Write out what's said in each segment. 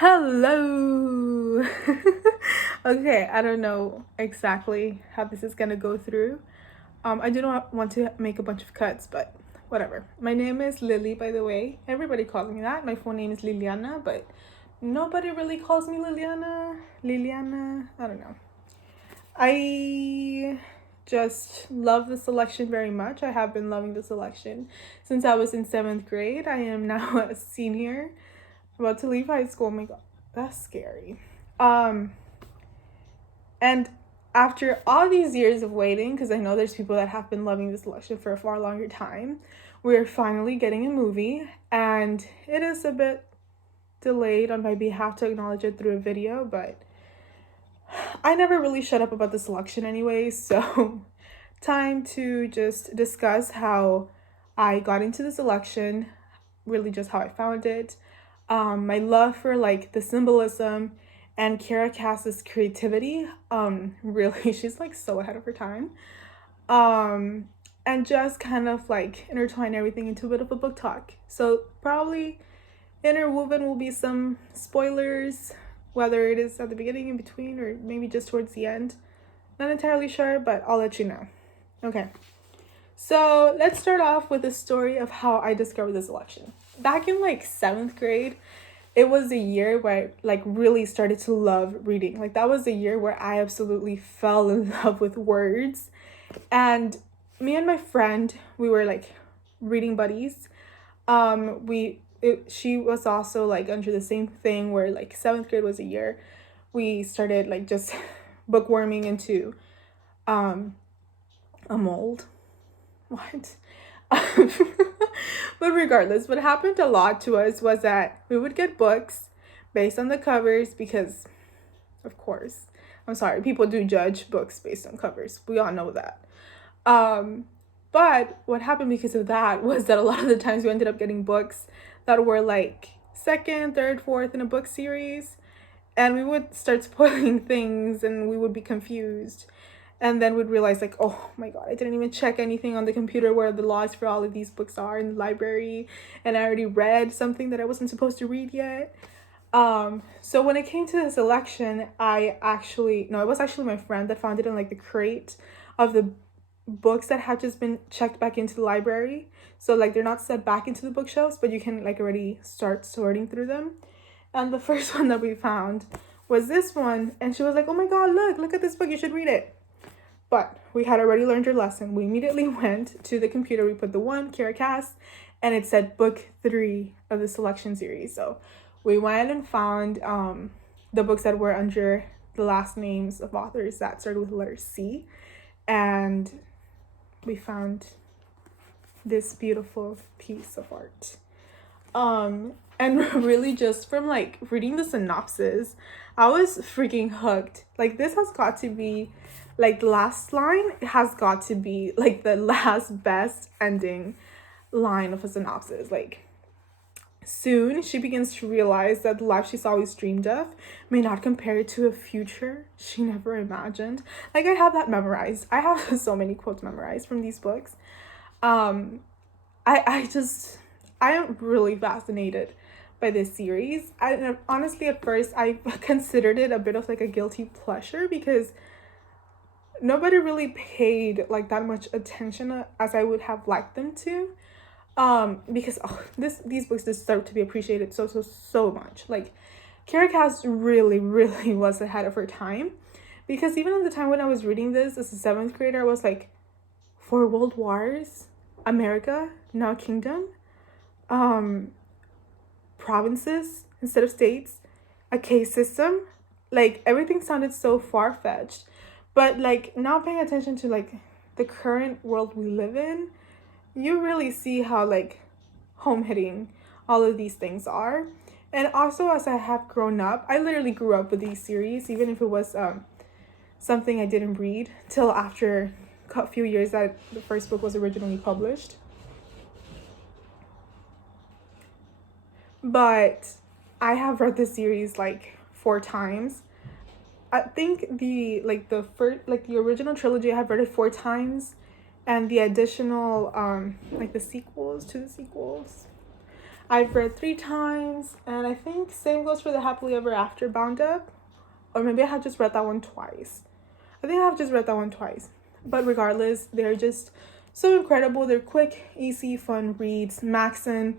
Hello. Okay, I don't know exactly how this is gonna go through. I do not want to make a bunch of cuts, but whatever. My name is Lily, by the way. Everybody calls me that. My full name is Liliana, but nobody really calls me Liliana. Liliana, I don't know. I just love the selection very much. I have been loving the selection since I was in 7th grade. I am now a senior, about to leave high school. Oh my god, that's scary. Um, and after all these years of waiting, because I know there's people that have been loving this selection for a far longer time, we're finally getting a movie, and it is a bit delayed on my behalf to acknowledge it through a video, but I never really shut up about the selection anyway, so time to just discuss how I got into the selection, really just how I found it, my love for like the symbolism and Kara Cass's creativity. Really, she's like so ahead of her time. And just kind of like intertwine everything into a bit of a book talk. So probably interwoven will be some spoilers, whether it is at the beginning, in between, or maybe just towards the end. Not entirely sure, but I'll let you know. Okay. So let's start off with the story of how I discovered this selection. Back in like 7th grade, it was a year where I like really started to love reading. Like that was a year where I absolutely fell in love with words. And me and my friend, we were like reading buddies. She was also like under the same thing where like 7th grade was a year we started like just bookworming into a mold. What? But regardless, what happened a lot to us was that we would get books based on the covers because, of course, I'm sorry, people do judge books based on covers. We all know that. But what happened because of that was that a lot of the times we ended up getting books that were like second, third, fourth in a book series. And we would start spoiling things and we would be confused. And then we'd realize like, oh my god, I didn't even check anything on the computer where the laws for all of these books are in the library, and I already read something that I wasn't supposed to read yet. So when it came to this election, it was actually my friend that found it in like the crate of the books that had just been checked back into the library. So like they're not set back into the bookshelves, but you can like already start sorting through them. And the first one that we found was this one, and she was like, oh my god, look at this book, you should read it. But we had already learned our lesson. We immediately went to the computer. We put the one, Kara Cass, and it said book 3 of the selection series. So we went and found the books that were under the last names of authors that started with the letter C. And we found this beautiful piece of art. And really just from like reading the synopsis, I was freaking hooked. Like this has got to be like the last line has got to be like the last best ending line of a synopsis. Like soon she begins to realize that the life she's always dreamed of may not compare to a future she never imagined. Like I have that memorized. I have so many quotes memorized from these books. I am really fascinated by this series. Honestly, at first I considered it a bit of like a guilty pleasure because nobody really paid like that much attention as I would have liked them to. Because these books deserve to be appreciated so much. Like Kara Cass really was ahead of her time, because even at the time when I was reading this as a 7th grader, I was like, 4 world wars, America, now kingdom, provinces instead of states, a case system, like everything sounded so far-fetched. But like now paying attention to like the current world we live in, you really see how like home hitting all of these things are. And also as I have grown up, I literally grew up with these series, even if it was something I didn't read till after a few years that the first book was originally published. But I have read this series like 4 times. I think the original trilogy I have read it 4 times, and the additional like the sequels to the sequels, I've read 3 times, and I think same goes for the Happily Ever After bound up. Or maybe I have just read that one twice. I think I've just read that one twice. But regardless, they're just so incredible. They're quick, easy, fun reads. Maxon,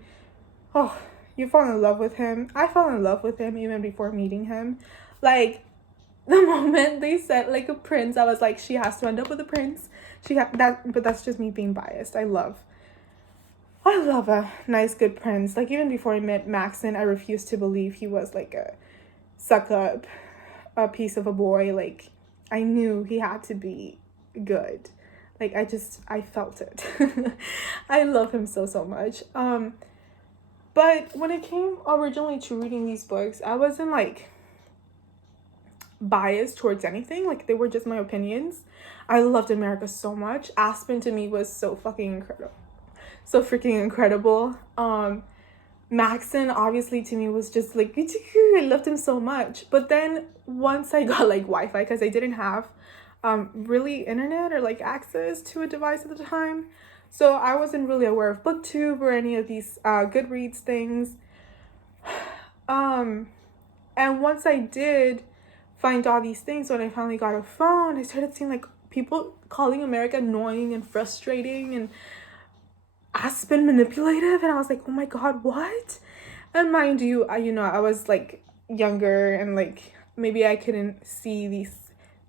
oh, you fall in love with him. I fell in love with him even before meeting him. Like, the moment they said like a prince, I was like, she has to end up with a prince. But that's just me being biased. I love a nice, good prince. Like, even before I met Maxon, I refused to believe he was like a suck up, a piece of a boy. Like, I knew he had to be good. Like, I felt it. I love him so, so much. But when it came originally to reading these books, I wasn't like biased towards anything. Like, they were just my opinions. I loved America so much. Aspen to me was so fucking incredible. So freaking incredible. Maxon obviously to me was just like, I loved him so much. But then once I got like Wi-Fi, because I didn't have really internet or like access to a device at the time, so I wasn't really aware of BookTube or any of these Goodreads things. And once I did find all these things, when I finally got a phone, I started seeing like people calling America annoying and frustrating and Aspen manipulative, and I was like, oh my god, what? And mind you, I was like younger, and like maybe I couldn't see these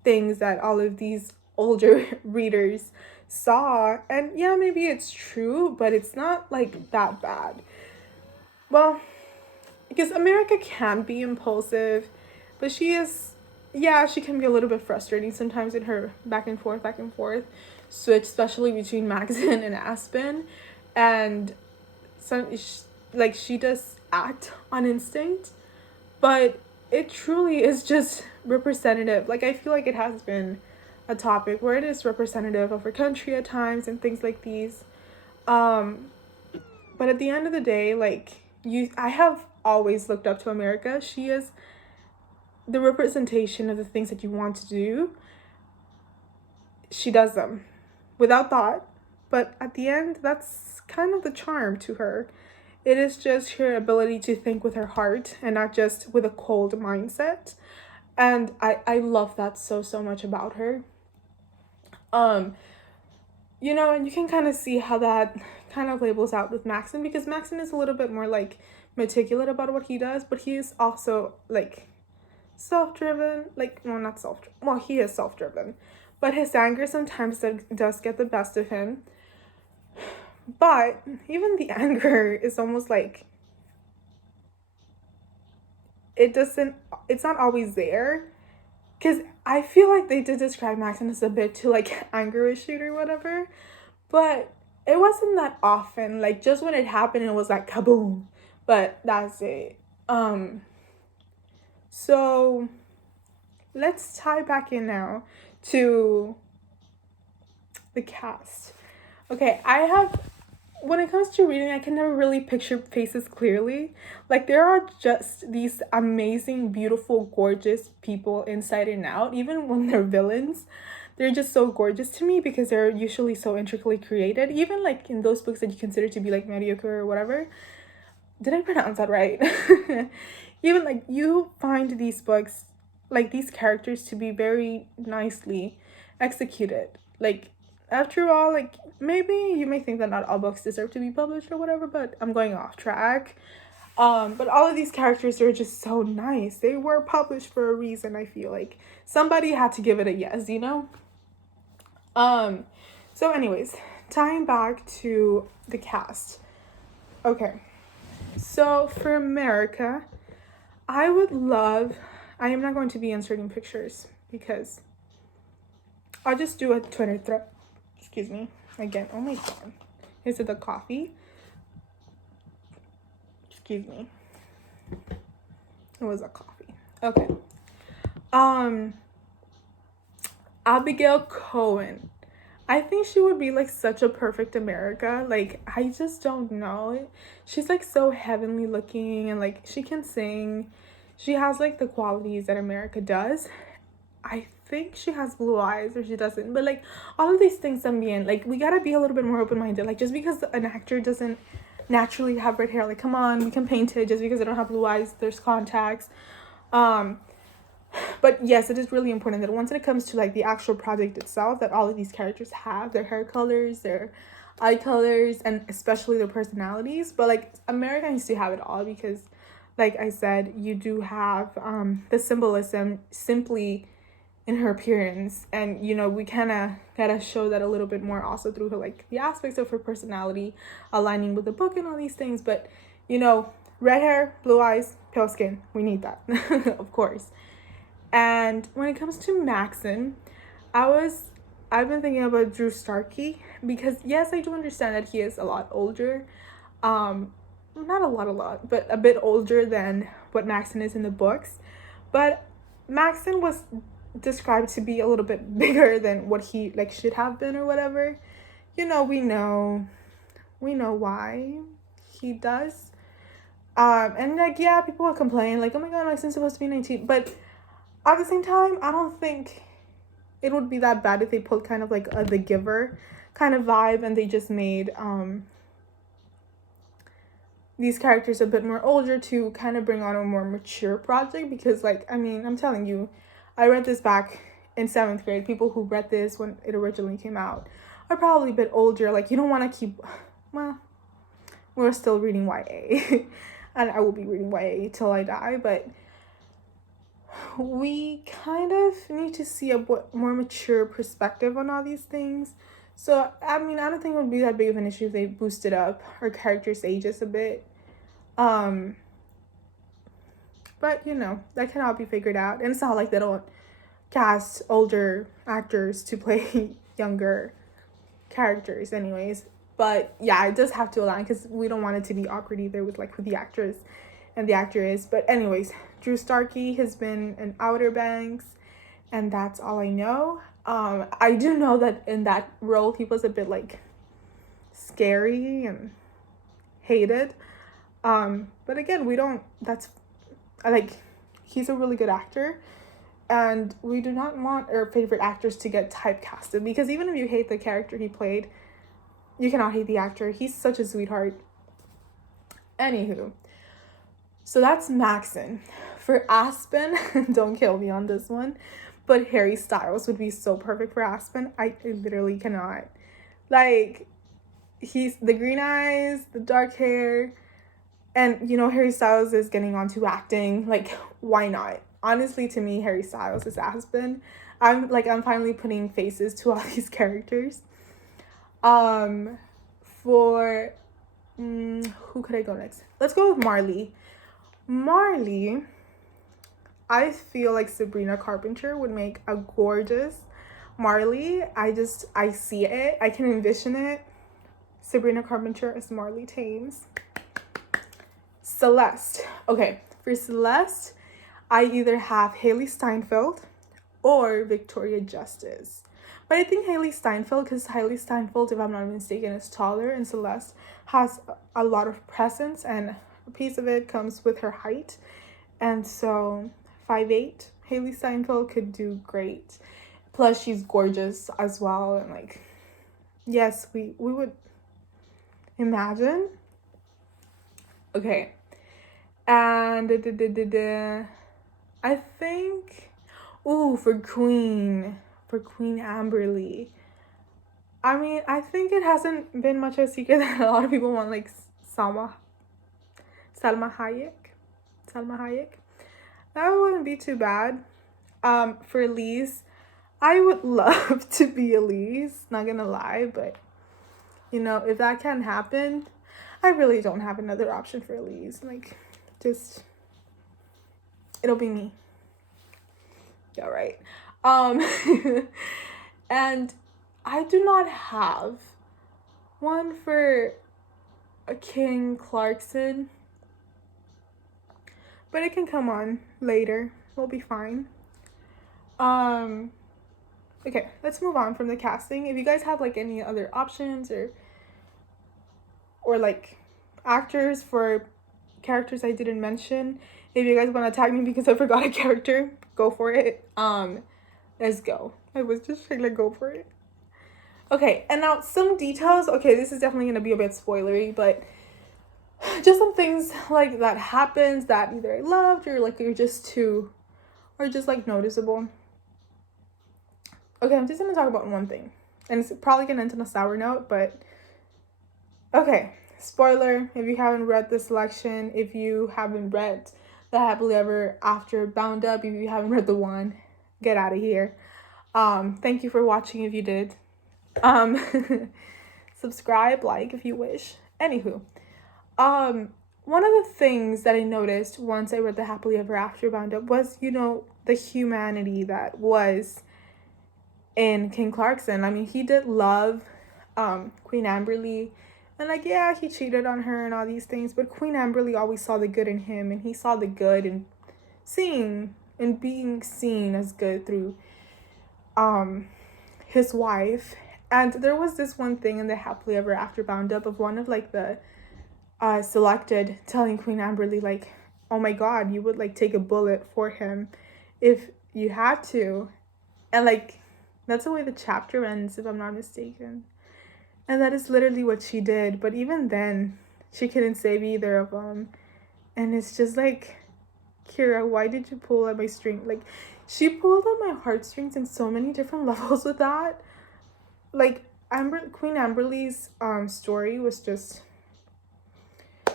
things that all of these older readers saw. And yeah, maybe it's true, but it's not like that bad. Well, because America can be impulsive, but she can be a little bit frustrating sometimes in her back and forth switch, especially between Maxon and Aspen. And she does act on instinct, but it truly is just representative. Like, I feel like it has been a topic where it is representative of her country at times and things like these. But at the end of the day, like, I have always looked up to America. She is the representation of the things that you want to do. She does them without thought, but at the end, that's kind of the charm to her. It is just her ability to think with her heart and not just with a cold mindset. And I love that so, so much about her. And you can kind of see how that kind of labels out with Maxon, because Maxon is a little bit more like meticulous about what he does, but he is also like self-driven. Like, well, not self-driven. Well, he is self-driven, but his anger sometimes does get the best of him. But even the anger is almost like it's not always there. Because I feel like they did describe Maxon as a bit too like anger issued or whatever, but it wasn't that often. Like, just when it happened, it was like kaboom. But that's it. So let's tie back in now to the cast. Okay, when it comes to reading, I can never really picture faces clearly. Like, there are just these amazing, beautiful, gorgeous people inside and out. Even when they're villains, they're just so gorgeous to me because they're usually so intricately created. Even like in those books that you consider to be like mediocre or whatever. Did I pronounce that right? Even like you find these books, like these characters, to be very nicely executed. Like, after all, like, maybe you may think that not all books deserve to be published or whatever, but I'm going off track. But all of these characters are just so nice. They were published for a reason, I feel like. Somebody had to give it a yes, So anyways, tying back to the cast. Okay. So for America, I am not going to be inserting pictures because I'll just do a Twitter thread. Excuse me. Again, oh my god. Is it the coffee? Excuse me. It was a coffee. Okay. Abigail Cohen. I think she would be like such a perfect America. Like, I just don't know. She's like so heavenly looking, and like she can sing. She has like the qualities that America does. I think she has blue eyes, or she doesn't. But like all of these things también, like we gotta be a little bit more open-minded. Like, just because an actor doesn't naturally have red hair. Like, come on, we can paint it. Just because I don't have blue eyes, there's contacts. But yes, it is really important that once it comes to like the actual project itself, that all of these characters have their hair colors, their eye colors, and especially their personalities. But like America needs to have it all because, like I said, you do have the symbolism simply in her appearance, and you know, we kind of gotta show that a little bit more also through her, like the aspects of her personality aligning with the book and all these things. But you know, red hair, blue eyes, pale skin, we need that. Of course. And when it comes to Maxon, I've been thinking about Drew Starkey because yes, I do understand that he is a lot older, not a lot, but a bit older than what Maxon is in the books. But Maxon was described to be a little bit bigger than what he like should have been or whatever. You know, we know why he does. And like, yeah, people will complain like, oh my god, Maxon's supposed to be 19, but at the same time, I don't think it would be that bad if they pulled kind of like a The Giver kind of vibe and they just made these characters a bit more older to kind of bring on a more mature project. Because like, I mean, I'm telling you, I read this back in 7th grade. People who read this when it originally came out are probably a bit older. Like, you don't want to keep, well, we're still reading YA and I will be reading YA till I die, but we kind of need to see a more mature perspective on all these things. So, I mean, I don't think it would be that big of an issue if they boosted up our characters' ages a bit. But, you know, that can all be figured out. And it's not like they don't cast older actors to play younger characters anyways. But, yeah, it does have to align because we don't want it to be awkward either with, like, with the actress and the actor is. But anyways, Drew Starkey has been in Outer Banks, and that's all I know. I do know that in that role he was a bit like scary and hated. But again, we don't, that's like, he's a really good actor, and we do not want our favorite actors to get typecasted, because even if you hate the character he played, you cannot hate the actor. He's such a sweetheart. Anywho, so that's Maxon. For Aspen, don't kill me on this one, but Harry Styles would be so perfect for Aspen. I literally cannot. Like, he's the green eyes, the dark hair, and you know, Harry Styles is getting onto acting. Like, why not? Honestly, to me, Harry Styles is Aspen. I'm finally putting faces to all these characters. For who could I go next? Let's go with Marley. Marley, I feel like Sabrina Carpenter would make a gorgeous Marley. I see it. I can envision it. Sabrina Carpenter as Marley Thames. Celeste. Okay, for Celeste, I either have Haley Steinfeld or Victoria Justice. But I think Haley Steinfeld, because Haley Steinfeld, if I'm not mistaken, is taller, and Celeste has a lot of presence, and a piece of it comes with her height. And so 5'8", Haley Steinfeld could do great. Plus, she's gorgeous as well. And like, yes, we would imagine. Okay. And I think, for Queen Amberly. I mean, I think it hasn't been much of a secret that a lot of people want like Salma Hayek. That wouldn't be too bad. For Elise, I would love to be Elise, not gonna lie, but you know, if that can't happen, I really don't have another option for Elise. Like, just, it'll be me. Yeah, right. And I do not have one for a King Clarkson, but it can come on later. We'll be fine. Okay, let's move on from the casting. If you guys have like any other options or like actors for characters I didn't mention, if you guys want to tag me because I forgot a character, go for it. Let's go. I was just trying to go for it. Okay, and now some details. Okay, this is definitely going to be a bit spoilery, but just some things like that happens that either I loved or like you're just too, or just like noticeable. Okay, I'm just gonna talk about one thing, and it's probably gonna end on a sour note, but okay. Spoiler: if you haven't read the selection, if you haven't read the Happily Ever After Bound Up, if you haven't read the one, get out of here. Thank you for watching if you did. Subscribe, like if you wish. Anywho, one of the things that I noticed once I read the Happily Ever After Bound Up was, the humanity that was in King Clarkson. I mean, he did love Queen Amberly, and like, yeah, he cheated on her and all these things, but Queen Amberly always saw the good in him, and he saw the good in seeing and being seen as good through his wife. And there was this one thing in the Happily Ever After Bound Up of one of like the selected telling Queen Amberly, like, oh my god, you would like take a bullet for him if you had to. And like, that's the way the chapter ends, if I'm not mistaken. And that is literally what she did. But even then, she couldn't save either of them. And it's just like, Kira, why did you pull at my string? Like, she pulled on my heartstrings in so many different levels with that. Like, Queen Amberly's story was just...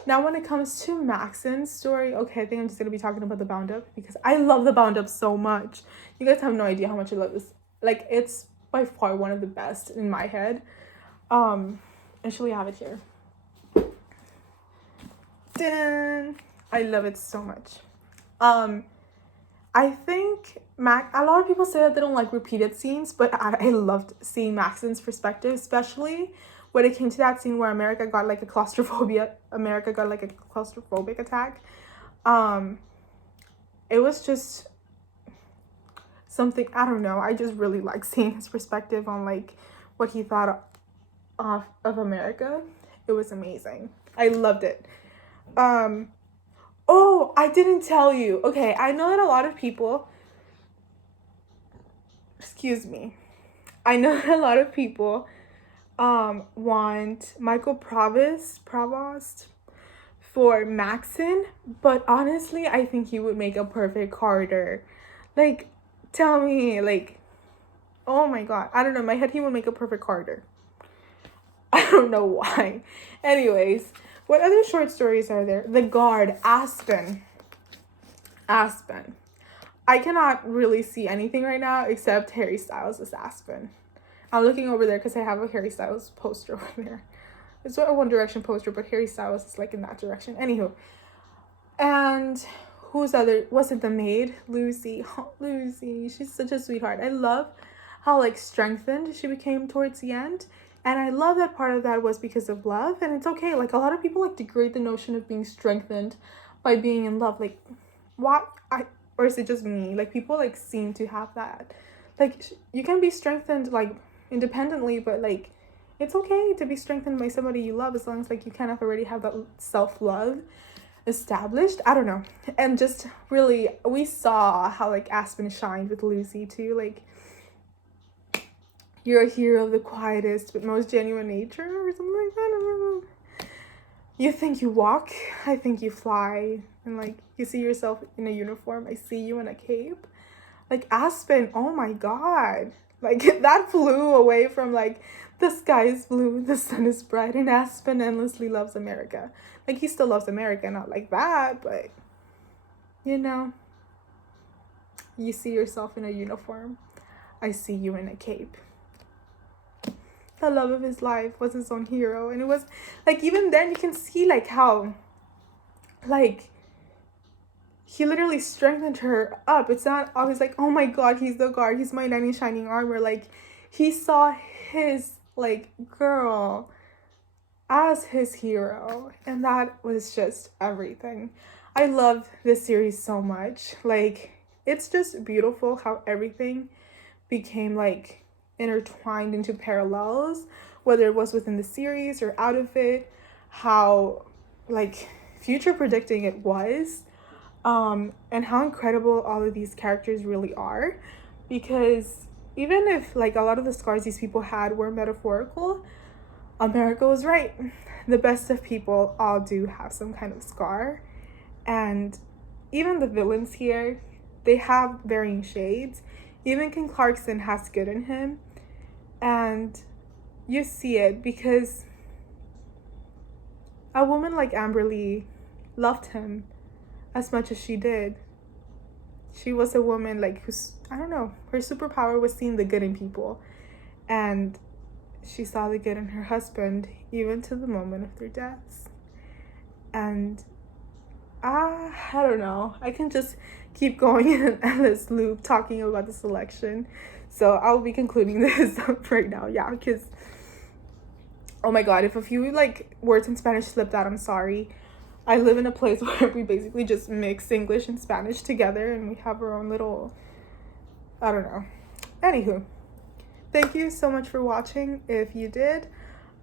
Now, when it comes to Maxon's story, okay, I think I'm just going to be talking about the Bound Up, because I love the Bound Up so much. You guys have no idea how much I love this. Like, it's by far one of the best in my head. Actually, I have it here. Ta-da! I love it so much. I think a lot of people say that they don't like repeated scenes, but I loved seeing Maxon's perspective, especially when it came to that scene where America got like a claustrophobic attack. It was just something, I don't know, I just really like seeing his perspective on like what he thought of America. It was amazing. I loved it. Oh, I didn't tell you. Okay, I know that a lot of people, I know that a lot of people want Michael Provost for Maxon, but honestly, I think he would make a perfect Carter. Like, tell me, like, oh my god, I don't know, in my head he would make a perfect Carter. I don't know why. Anyways, what other short stories are there? The Guard, Aspen. I cannot really see anything right now except Harry Styles as Aspen. I'm looking over there because I have a Harry Styles poster over there. It's a One Direction poster, but Harry Styles is like in that direction. Anywho. And who's other? Was it the maid? Lucy. Oh, Lucy. She's such a sweetheart. I love how like strengthened she became towards the end. And I love that part of that was because of love. And it's okay. Like, a lot of people like degrade the notion of being strengthened by being in love. Like, what? Or is it just me? Like, people like seem to have that. Like, you can be strengthened like independently, but like, it's okay to be strengthened by somebody you love as long as like you kind of already have that self-love established. I don't know. And just really, we saw how like Aspen shined with Lucy too. Like, you're a hero of the quietest but most genuine nature, or something like that. I don't know. You think you walk, I think you fly. And like, you see yourself in a uniform, I see you in a cape. Like, Aspen, oh my god. Like, that flew away from like, the sky is blue, the sun is bright, and Aspen endlessly loves America. Like, he still loves America, not like that, but, you see yourself in a uniform, I see you in a cape. The love of his life was his own hero. And it was like, even then you can see like how like he literally strengthened her up. It's not always like, oh my god, he's the guard, he's my knight in shining armor. Like, he saw his like girl as his hero, and that was just everything. I love this series so much. Like, it's just beautiful how everything became like intertwined into parallels, whether it was within the series or out of it, how like future predicting it was, and how incredible all of these characters really are. Because even if like a lot of the scars these people had were metaphorical, America was right. The best of people all do have some kind of scar. And even the villains here, they have varying shades. Even King Clarkson has good in him. And you see it because a woman like Amberly loved him as much as she did. She was a woman like who's, I don't know, her superpower was seeing the good in people. And she saw the good in her husband even to the moment of their deaths. And I don't know. I can just keep going in an endless loop talking about the selection. So I'll be concluding this right now. Yeah, because oh my god, if a few like words in Spanish slipped out, I'm sorry. I live in a place where we basically just mix English and Spanish together and we have our own little, I don't know. Anywho, thank you so much for watching. If you did,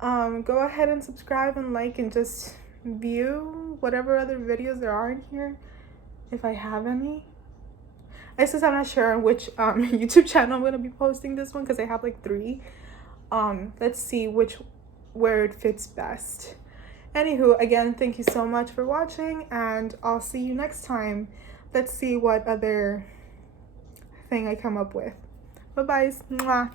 go ahead and subscribe and like and just view whatever other videos there are in here, if I have any. I guess I'm not sure on which YouTube channel I'm going to be posting this one because I have like 3. Let's see where it fits best. Anywho, again, thank you so much for watching, and I'll see you next time. Let's see what other thing I come up with. Bye-bye. Mwah.